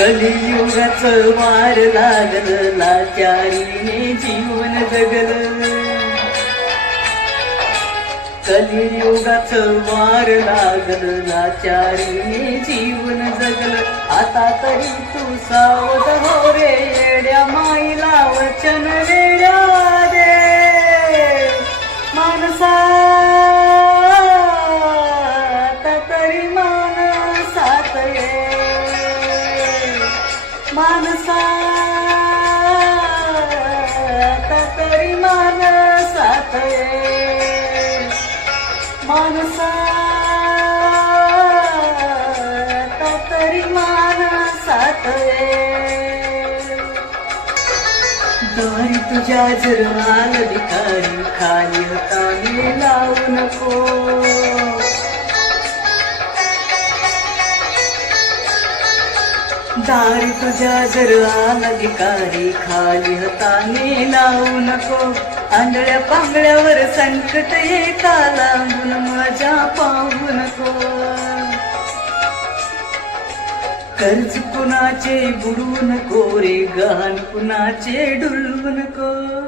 कलियुगाचं वार लागलं, लाचारीने जीवन जगलं. कलियुगाचं वार लागलं, लाचारीने जीवन जगलं. आता तरी तू सावध हो रे, येड्या माईला वचन वेड्या दे. मानसा आता तरी मानसात ये. मानसा आता तरी मानसात ये. मानसा आता तरी मानसात ये. दारी तुझ्या जर आलं भिकारी, खाली हाताने लावू नको. दारी तुझ्या जर आला भिकारी, खाली हाताने लावू नको. आंधळ्या पांगळ्यावर संकट एका लांबून माझ्या पाहू नको. कर्ज कुणाचे बुडू नको रे, गहाण कुणाचे डुलवू नको.